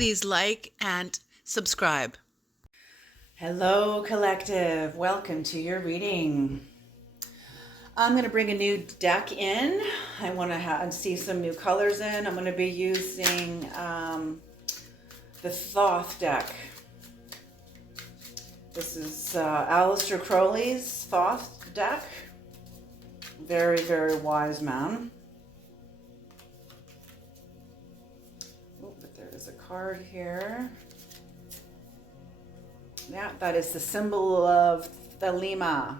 Please like and subscribe. Hello, collective. Welcome to your reading. I'm going to bring a new deck in. I want to see some new colors in. I'm going to be using the Thoth deck. This is Aleister Crowley's Thoth deck. Very, very wise man. Oh, but there is a card here. Yeah, that is the symbol of Thelema.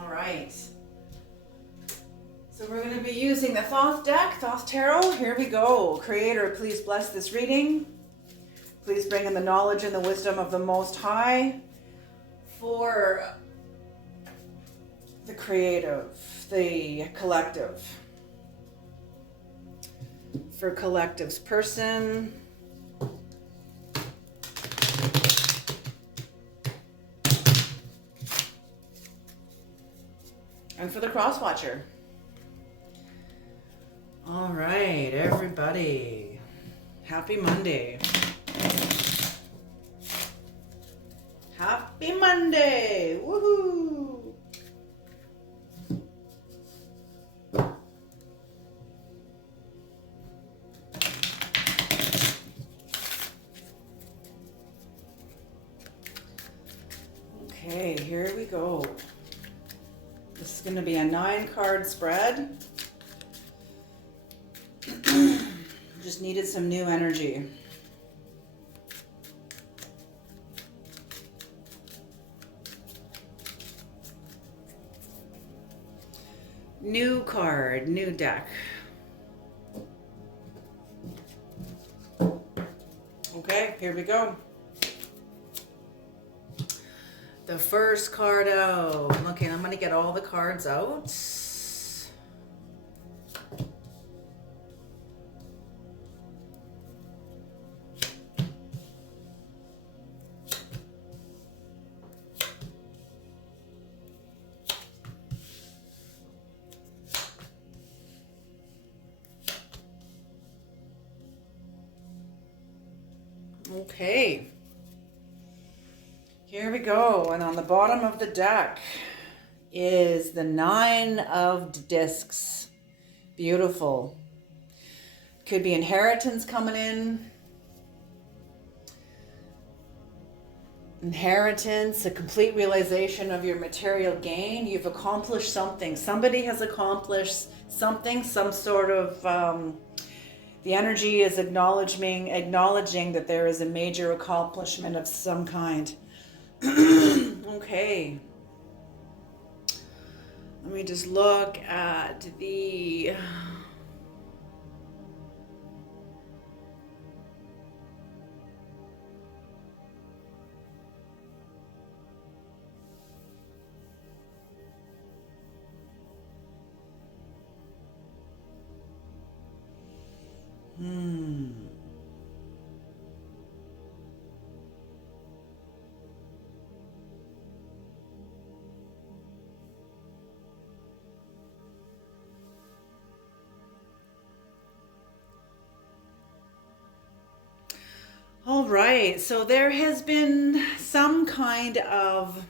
All right. So we're going to be using the Thoth deck, Thoth Tarot. Here we go. Creator, please bless this reading. Please bring in the knowledge and the wisdom of the Most High for the creative, the collective. For collective's person. And for the cross-watcher. All right, everybody. Happy Monday. Happy Monday. Woohoo. Okay, here we go. This is going to be a 9-card spread. Just needed some new energy. New card, new deck. Okay, here we go. The first card out. Okay, I'm going to get all the cards out. Okay. Here we go. And on the bottom of the deck is the 9 of discs. Beautiful. Could be inheritance coming in. Inheritance, a complete realization of your material gain. You've accomplished something. Somebody has accomplished something, some sort of... the energy is acknowledging that there is a major accomplishment of some kind. Okay. Let me just look at the... All right, so there has been some kind of,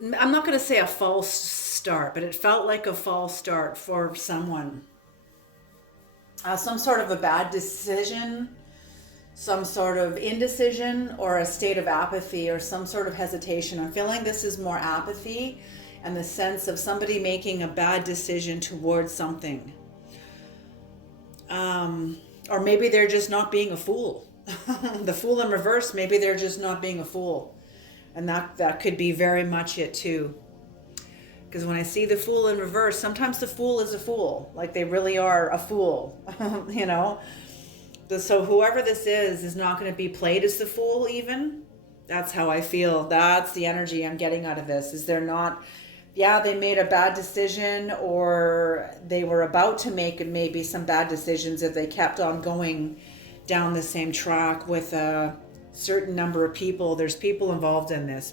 I'm not going to say a false start, but it felt like a false start for someone. Some sort of a bad decision, some sort of indecision, or a state of apathy, or some sort of hesitation. I'm feeling this is more apathy and the sense of somebody making a bad decision towards something. Or maybe they're just not being a fool. The fool in reverse, maybe they're just not being a fool. And that could be very much it too. Because when I see the fool in reverse, sometimes the fool is a fool. Like they really are a fool, you know. So whoever this is not going to be played as the fool even. That's how I feel. That's the energy I'm getting out of this. Is they're not... Yeah, they made a bad decision, or they were about to make maybe some bad decisions if they kept on going down the same track with a certain number of people. There's people involved in this.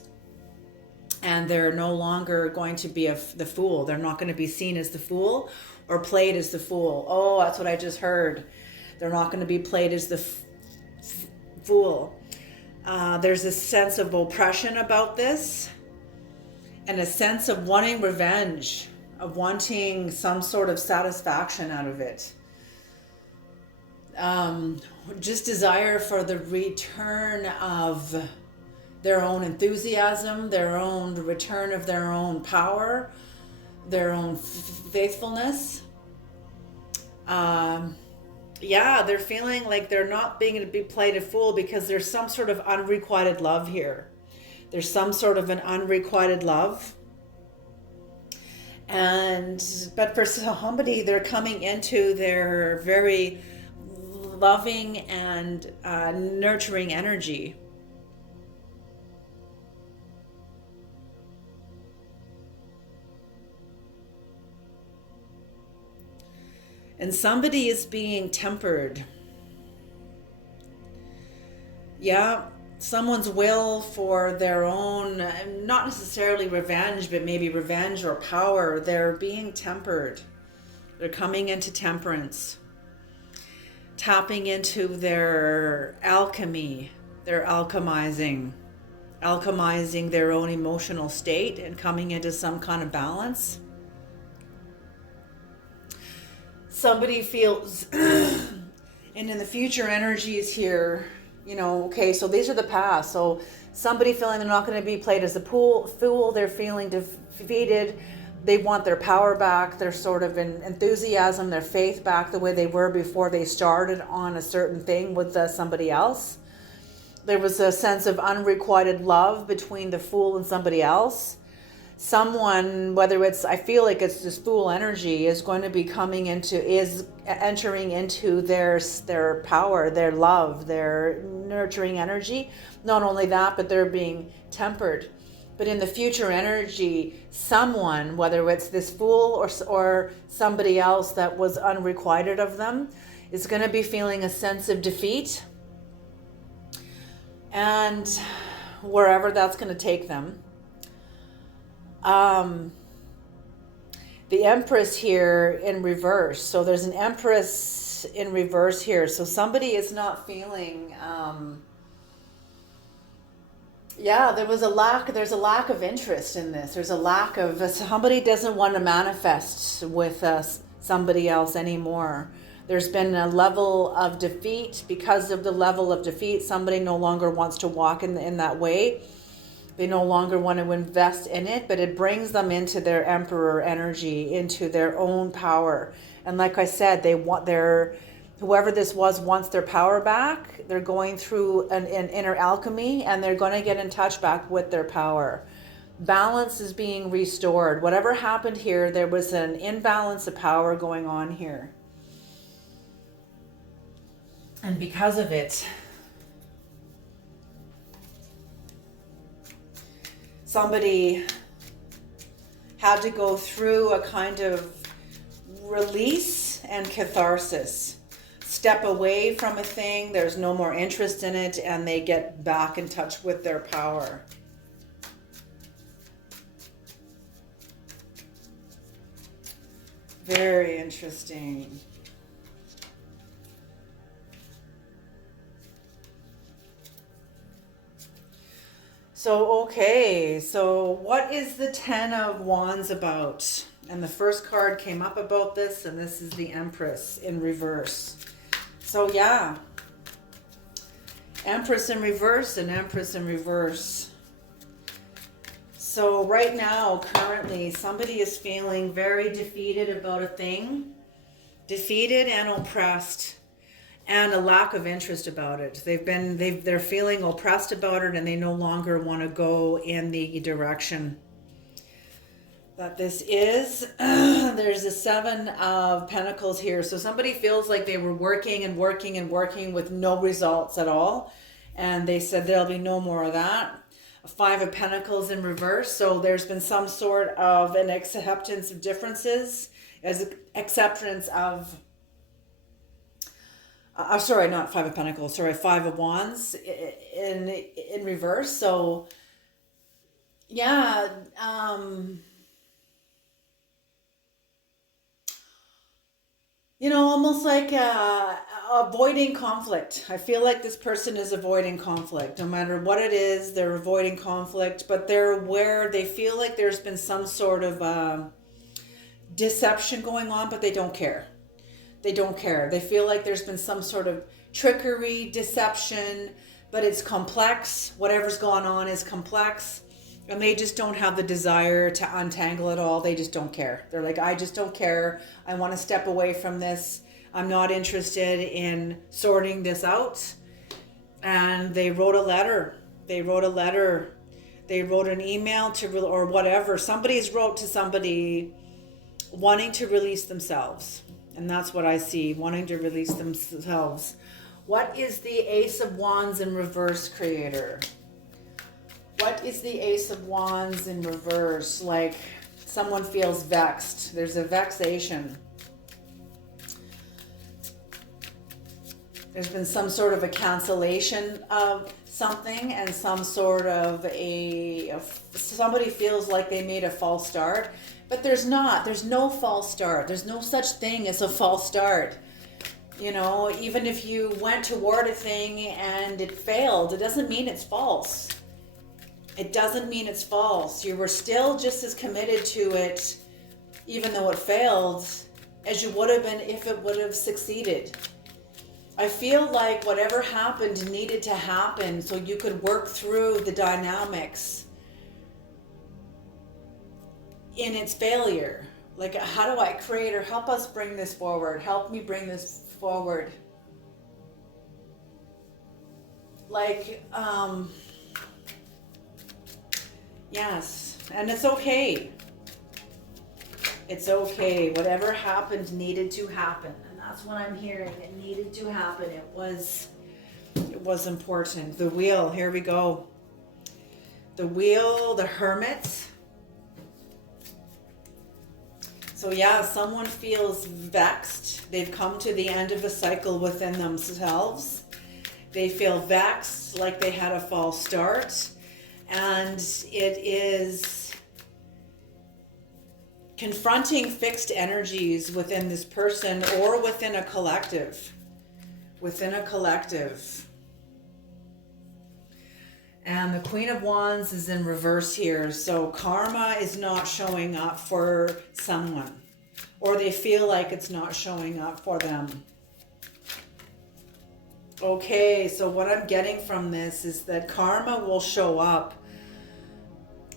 And they're no longer going to be the fool. They're not going to be seen as the fool or played as the fool. Oh, that's what I just heard. They're not going to be played as the fool. There's a sense of oppression about this, and a sense of wanting revenge, of wanting some sort of satisfaction out of it. Just desire for the return of their own enthusiasm, their own return of their own power, their own faithfulness. They're feeling like they're not being to be played a fool because there's some sort of unrequited love here. There's some sort of an unrequited love. But for somebody, they're coming into their very loving and nurturing energy. And somebody is being tempered. Yeah, someone's will for their own, not necessarily revenge, but maybe revenge or power, they're being tempered. They're coming into temperance, tapping into their alchemy. They're alchemizing their own emotional state and coming into some kind of balance. Somebody feels, and in the future energies here, okay, so these are the past. So somebody feeling they're not going to be played as a fool, they're feeling defeated, they want their power back, their sort of enthusiasm, their faith back the way they were before they started on a certain thing with somebody else. There was a sense of unrequited love between the fool and somebody else. Someone, whether it's, I feel like it's this fool energy, is entering into their power, their love, their nurturing energy. Not only that, but they're being tempered. But in the future energy, someone, whether it's this fool or somebody else that was unrequited of them, is going to be feeling a sense of defeat. And wherever that's going to take them. The Empress here in reverse. So there's an Empress in reverse here. So somebody is not feeling, there's a lack of interest in this. There's a lack of, somebody doesn't want to manifest with somebody else anymore. There's been a level of defeat. Because of the level of defeat, somebody no longer wants to walk in that way. They no longer want to invest in it, but it brings them into their emperor energy, into their own power. And like I said, whoever this was wants their power back. They're going through an inner alchemy, and they're going to get in touch back with their power. Balance is being restored. Whatever happened here, there was an imbalance of power going on here. And because of it, somebody had to go through a kind of release and catharsis. Step away from a thing, there's no more interest in it, and they get back in touch with their power. Very interesting. So what is the Ten of Wands about? And the first card came up about this, and this is the Empress in reverse. So yeah, Empress in reverse and Empress in reverse. So right now, currently, somebody is feeling very defeated about a thing, defeated and oppressed, and a lack of interest about it. They're feeling oppressed about it, and they no longer want to go in the direction that this is. There's a Seven of Pentacles here. So somebody feels like they were working and working and working with no results at all. And they said there'll be no more of that. A Five of Pentacles in reverse. So there's been some sort of an acceptance of differences, as acceptance of not Five of Pentacles, Five of Wands in reverse. So yeah, almost like avoiding conflict. I feel like this person is avoiding conflict. No matter what it is, they're avoiding conflict, but they're aware, they feel like there's been some sort of deception going on, but they don't care. They don't care. They feel like there's been some sort of trickery, deception, but it's complex. Whatever's going on is complex. And they just don't have the desire to untangle it all. They just don't care. They're like, I just don't care. I want to step away from this. I'm not interested in sorting this out. And they wrote a letter. They wrote an email to, or whatever. Somebody's wrote to somebody wanting to release themselves. And that's what I see, wanting to release themselves. What is the Ace of Wands in reverse, Creator? What is the Ace of Wands in reverse? Like someone feels vexed. There's a vexation. There's been some sort of a cancellation of something, and some sort of somebody feels like they made a false start, but there's not. There's no false start. There's no such thing as a false start. Even if you went toward a thing and it failed, it doesn't mean it's false. It doesn't mean it's false. You were still just as committed to it, even though it failed, as you would have been if it would have succeeded. I feel like whatever happened needed to happen so you could work through the dynamics in its failure. Like, how do I, Creator, help us bring this forward. Help me bring this forward. Like, yes, and it's okay. It's okay. Whatever happened needed to happen. And that's what I'm hearing. It needed to happen. It was important. The Wheel, here we go. The Wheel, the Hermit. So yeah, someone feels vexed. They've come to the end of a cycle within themselves. They feel vexed, like they had a false start. And it is confronting fixed energies within this person or within a collective. Within a collective. And the Queen of Wands is in reverse here. So karma is not showing up for someone. Or they feel like it's not showing up for them. Okay, so what I'm getting from this is that karma will show up.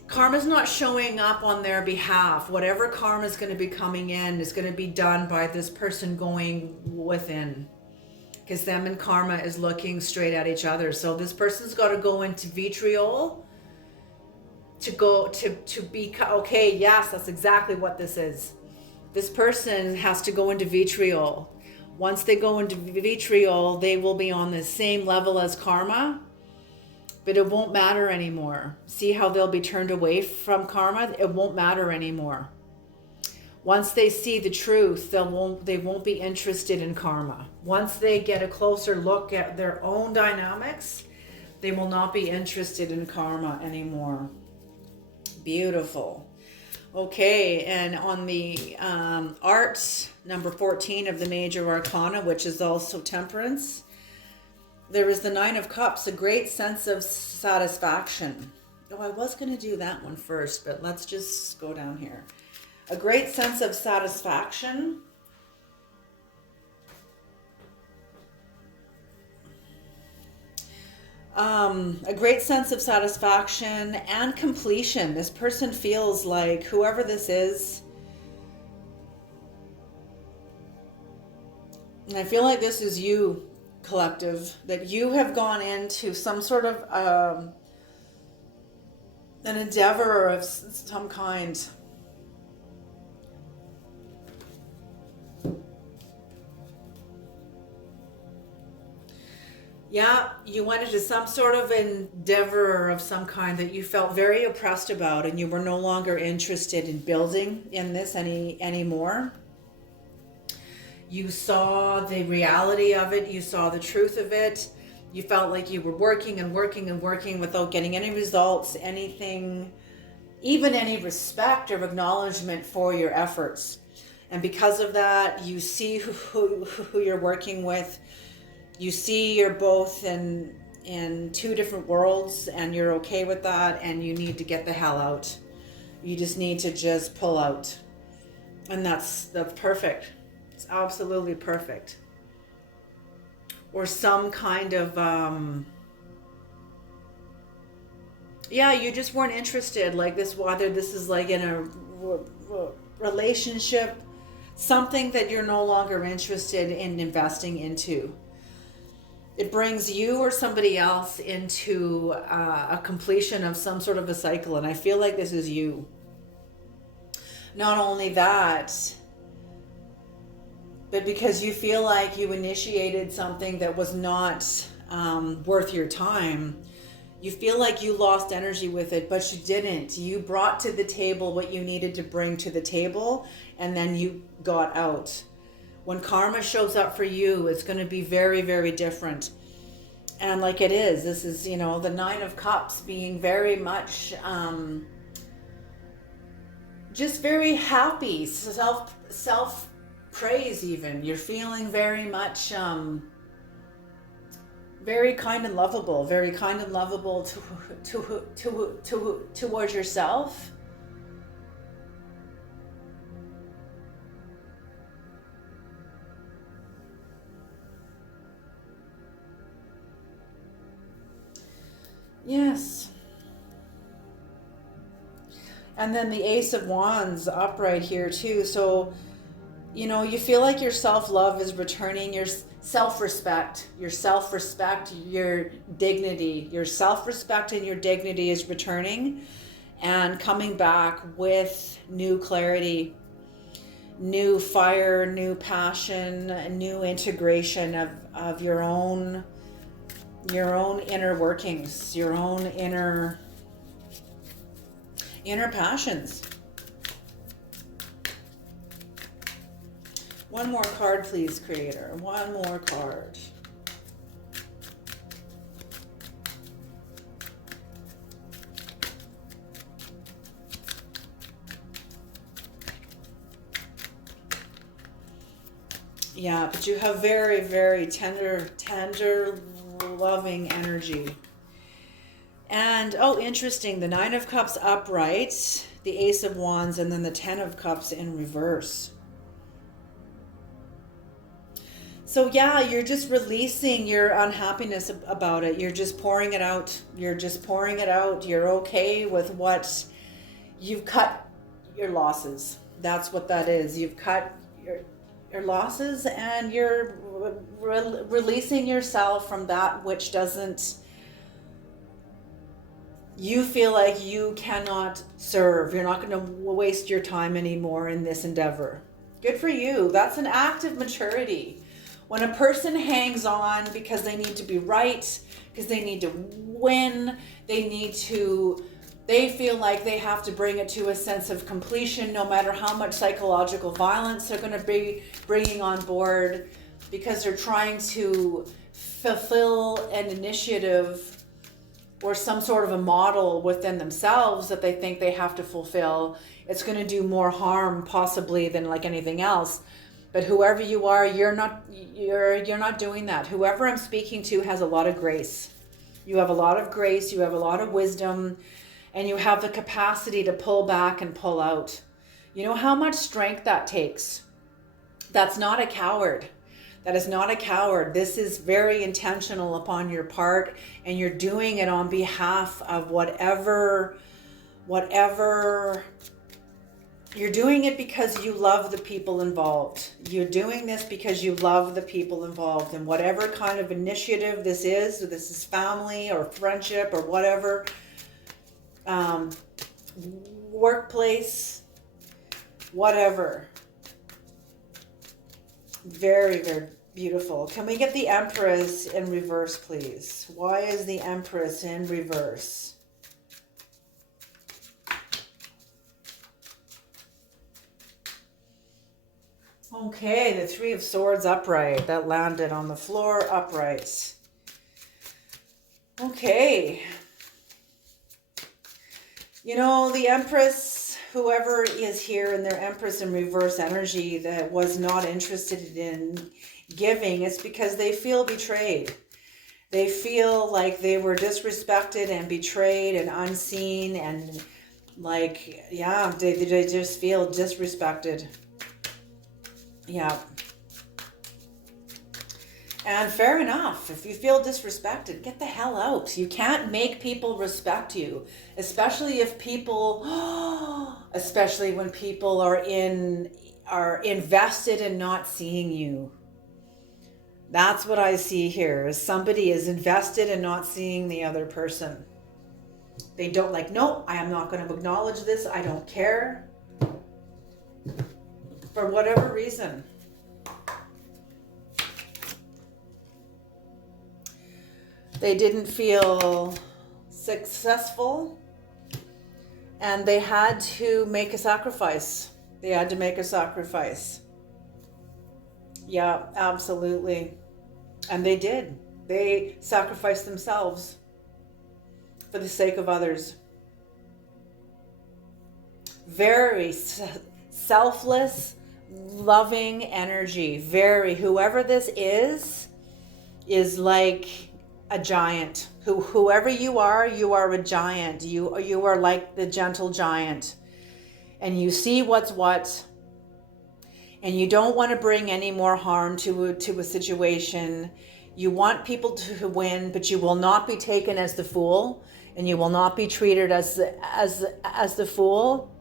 Karma's not showing up on their behalf. Whatever karma is going to be coming in is going to be done by this person going within. Because them and karma is looking straight at each other. So this person's got to go into vitriol to be, okay, yes, that's exactly what this is. This person has to go into vitriol. Once they go into vitriol, they will be on the same level as karma, but it won't matter anymore. See how they'll be turned away from karma? It won't matter anymore. Once they see the truth, they won't be interested in karma. Once they get a closer look at their own dynamics, they will not be interested in karma anymore. Beautiful. Okay, and on the art, number 14 of the Major Arcana, which is also Temperance, there is the Nine of Cups, a great sense of satisfaction. Oh, I was going to do that one first, but let's just go down here. A great sense of satisfaction. A great sense of satisfaction and completion. This person feels like, whoever this is, and I feel like this is you, collective, that you have gone into some sort of an endeavor of some kind. Yeah, you went into some sort of endeavor of some kind that you felt very oppressed about, and you were no longer interested in building in this anymore. You saw the reality of it. You saw the truth of it. You felt like you were working and working and working without getting any results, anything, even any respect or acknowledgement for your efforts. And because of that, you see who you're working with. You see you're both in two different worlds, and you're okay with that, and you need to get the hell out. You just need to just pull out. And that's perfect. It's absolutely perfect. Or some kind of yeah, you just weren't interested, like this, whether this is like in a relationship, something that you're no longer interested in investing into. It brings you or somebody else into a completion of some sort of a cycle, and I feel like this is you. Not only that, but because you feel like you initiated something that was not worth your time, you feel like you lost energy with it, but you didn't. You brought to the table what you needed to bring to the table, and then you got out. When karma shows up for you, it's going to be very, very different. And like it is, this is, the Nine of Cups being very much just very happy, self praise even. You're feeling very much very kind and lovable towards yourself. Yes. And then the Ace of Wands upright here too. So, you feel like your self-love is returning, your self-respect, your dignity, your self-respect and your dignity is returning and coming back with new clarity, new fire, new passion, new integration of your own inner workings, your own inner passions. One more card, please, Creator. One more card. Yeah, but you have very, very tender, loving energy. And, interesting, the Nine of Cups upright, the Ace of Wands, and then the Ten of Cups in reverse. So yeah, you're just releasing your unhappiness about it. You're just pouring it out. You're okay with what you've cut your losses. That's what that is. You've cut your losses, and you're releasing yourself from that which doesn't, you feel like you cannot serve. You're not going to waste your time anymore in this endeavor. Good for you. That's an act of maturity. When a person hangs on because they need to be right, because they need to win, they feel like they have to bring it to a sense of completion, no matter how much psychological violence they're going to be bringing on board, because they're trying to fulfill an initiative or some sort of a model within themselves that they think they have to fulfill. It's going to do more harm possibly than like anything else. But whoever you are, you're not doing that. Whoever I'm speaking to has a lot of grace. You have a lot of grace, you have a lot of wisdom, and you have the capacity to pull back and pull out. You know how much strength that takes? That's not a coward. That is not a coward. This is very intentional upon your part, and you're doing it on behalf of whatever. You're doing it because you love the people involved. You're doing this because you love the people involved, and whatever kind of initiative this is family or friendship or whatever, workplace, whatever. Very, very beautiful. Can we get the Empress in reverse, please? Why is the Empress in reverse? Okay, the Three of Swords upright. That landed on the floor upright. Okay. The Empress whoever is here in their Empress in reverse energy that was not interested in giving, it's because they feel betrayed. They feel like they were disrespected and betrayed and unseen, and like, yeah, they just feel disrespected. Yeah. And fair enough. If you feel disrespected, get the hell out. You can't make people respect you, especially if people, especially when people are invested in not seeing you. That's what I see here. Is somebody is invested in not seeing the other person. They don't like, no, I am not going to acknowledge this. I don't care. For whatever reason. They didn't feel successful, and they had to make a sacrifice. They had to make a sacrifice. Yeah, absolutely. And they did. They sacrificed themselves for the sake of others. Very selfless, loving energy. Very. Whoever this is like a giant. Whoever you are a giant. You are like the gentle giant, and you see what's what, and you don't want to bring any more harm to a situation. You want people to win, but you will not be taken as the fool, and you will not be treated as the fool.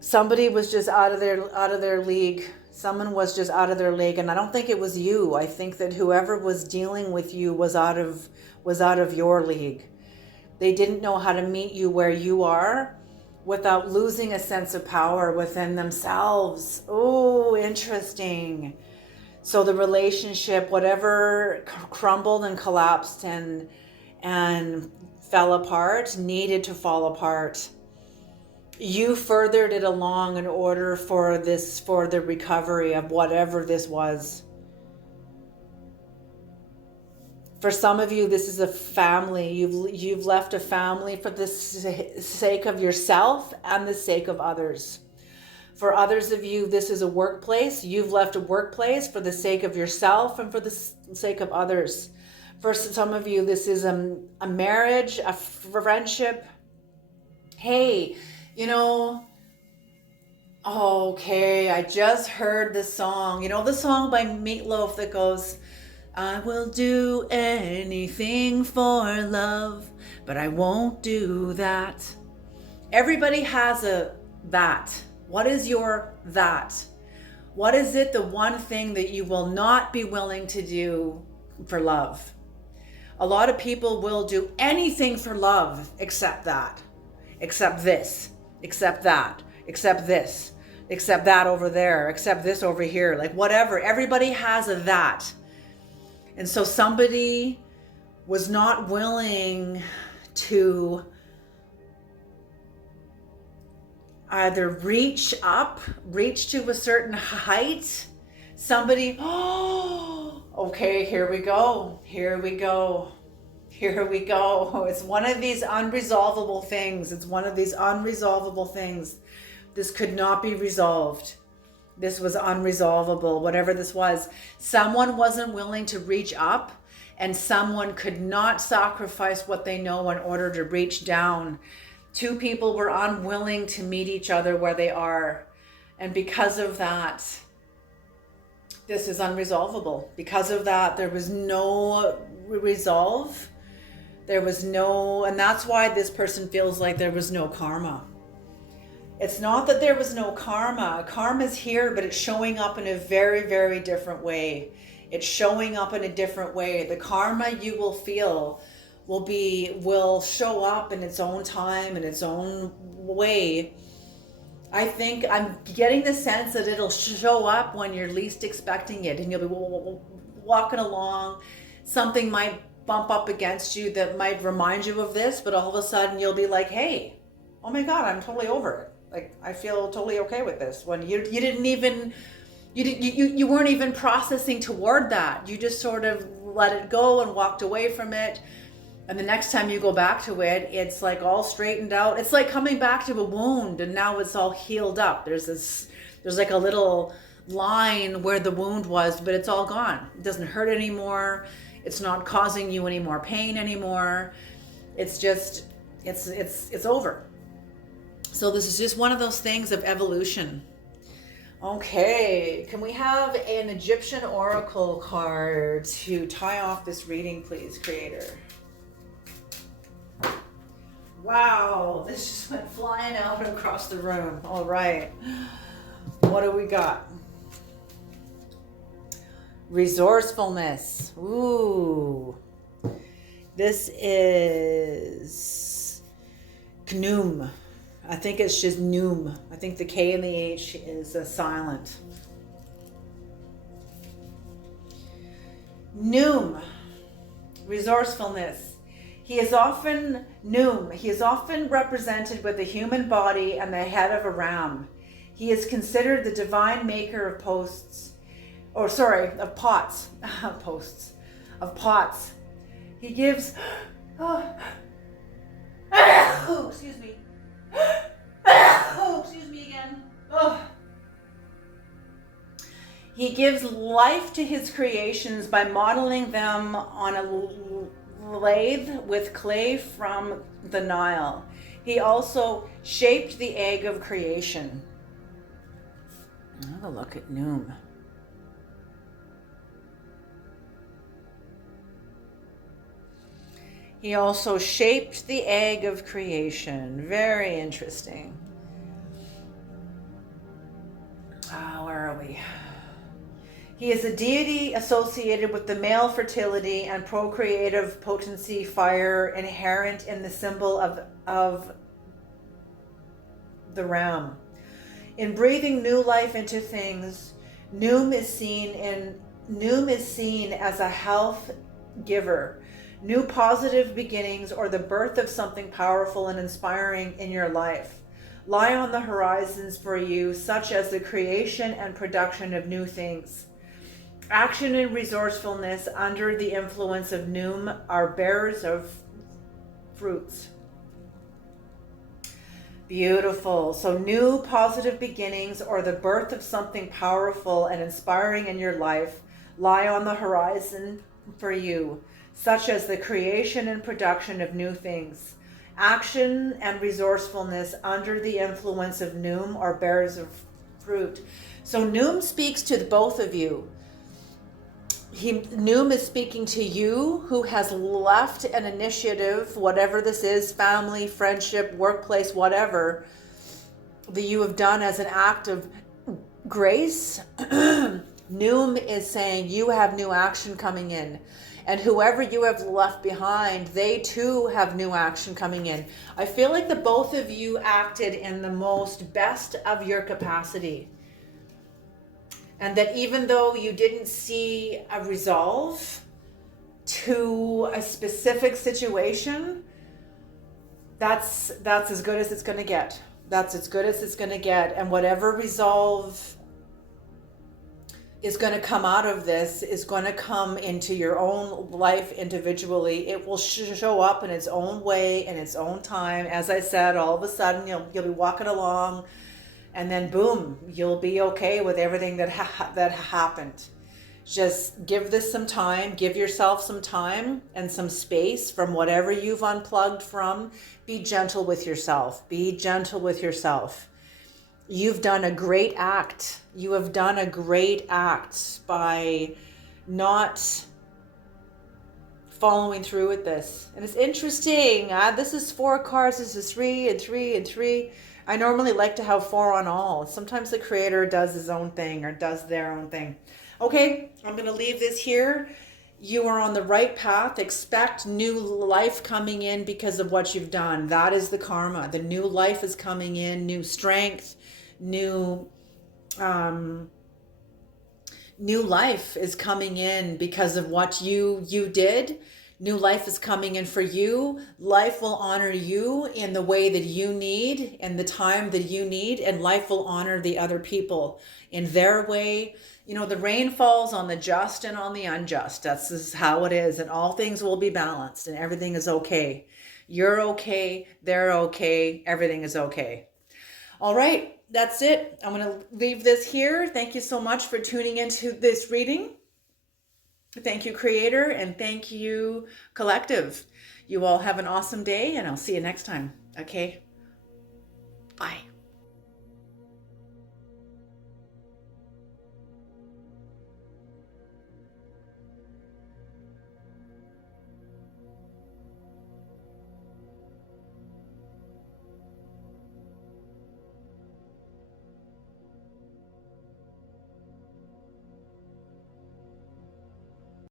Somebody was just out of their league. Someone was just out of their league, and I don't think it was you. I think that whoever was dealing with you was out of your league. They didn't know how to meet you where you are without losing a sense of power within themselves. Oh, interesting. So the relationship, whatever crumbled and collapsed and fell apart, needed to fall apart. You furthered it along in order for the recovery of whatever this was. For some of you, this is a family. You've left a family for the sake of yourself and the sake of others. For others of you, this is a workplace. You've left a workplace for the sake of yourself and for the sake of others. For some of you, this is a marriage, a friendship. Hey, okay, I just heard the song. The song by Meatloaf that goes, I will do anything for love, but I won't do that. Everybody has a that. What is your that? What is it, the one thing that you will not be willing to do for love? A lot of people will do anything for love except that, except this, except that, except this, except that over there, except this over here, like whatever. Everybody has a that. And so somebody was not willing to either reach to a certain height. Somebody, okay, here we go. It's one of these unresolvable things. This could not be resolved. This was unresolvable, whatever this was. Someone wasn't willing to reach up, and someone could not sacrifice what they know in order to reach down. Two people were unwilling to meet each other where they are. And because of that, this is unresolvable. Because of that, there was no resolve. And that's why this person feels like there was no karma. It's not that there was no karma. Karma's here, but it's showing up in a very, very different way. It's showing up in a different way. The karma you will feel will show up in its own time, in its own way. I think I'm getting the sense that it'll show up when you're least expecting it, and you'll be walking along. Something might bump up against you that might remind you of this, but all of a sudden you'll be like, hey, oh my God, I'm totally over it. Like, I feel totally okay with this. When you weren't even processing toward that. You just sort of let it go and walked away from it. And the next time you go back to it, it's like all straightened out. It's like coming back to a wound and now it's all healed up. There's like a little line where the wound was, but it's all gone. It doesn't hurt anymore. It's not causing you any more pain anymore. It's just, it's over. So this is just one of those things of evolution. Okay, can we have an Egyptian oracle card to tie off this reading, please, Creator? Wow, this just went flying out across the room. All right, what do we got? Resourcefulness. Ooh, this is Gnum. I think it's just Noom. I think the K and the H is silent. Noom. Resourcefulness. He is often Noom. He is often represented with the human body and the head of a ram. He is considered the divine maker of pots. Posts. Of pots. He gives excuse me. Excuse me again. He gives life to his creations by modeling them on a lathe with clay from the Nile. He also shaped the egg of creation. Have a look at Noom. He also shaped the egg of creation. Very interesting. Where are we? He is a deity associated with the male fertility and procreative potency fire inherent in the symbol of the ram. In breathing new life into things, Noom is seen as a health giver. New positive beginnings or the birth of something powerful and inspiring in your life lie on the horizons for you, such as the creation and production of new things. Action and resourcefulness under the influence of Noom are bearers of fruits. Beautiful. So new positive beginnings or the birth of something powerful and inspiring in your life lie on the horizon for you, such as the creation and production of new things. Action and resourcefulness under the influence of Noom are bearers of fruit. So Noom speaks to both of you. Noom is speaking to you who has left an initiative, whatever this is, family, friendship, workplace, whatever, that you have done as an act of grace. Noom is saying you have new action coming in. And whoever you have left behind, they too have new action coming in. I feel like the both of you acted in the most best of your capacity. And that even though you didn't see a resolve to a specific situation, that's as good as it's going to get. That's as good as it's going to get. And whatever resolve is going to come out of this is going to come into your own life individually. It will show up in its own way, in its own time. As I said, all of a sudden you'll be walking along, and then boom, you'll be okay with everything that happened. Just give this some time. Give yourself some time and some space from whatever you've unplugged from. Be gentle with yourself. Be gentle with yourself. You've done a great act. You have done a great act by not following through with this. And it's interesting. This is 4 cards. This is 3 and 3 and 3. I normally like to have 4 on all. Sometimes the creator does his own thing or does their own thing. Okay, I'm going to leave this here. You are on the right path. Expect new life coming in because of what you've done. That is the karma. The new life is coming in, new strength, new life is coming in because of what you did. New life is coming in for you. Life will honor you in the way that you need and the time that you need, and life will honor the other people in their way You know, the rain falls on the just and on the unjust. That's just how it is. And all things will be balanced and everything is okay. You're okay. They're okay. Everything is okay. All right. That's it. I'm going to leave this here. Thank you so much for tuning into this reading. Thank you, Creator, and thank you, Collective. You all have an awesome day, and I'll see you next time. Okay? Bye.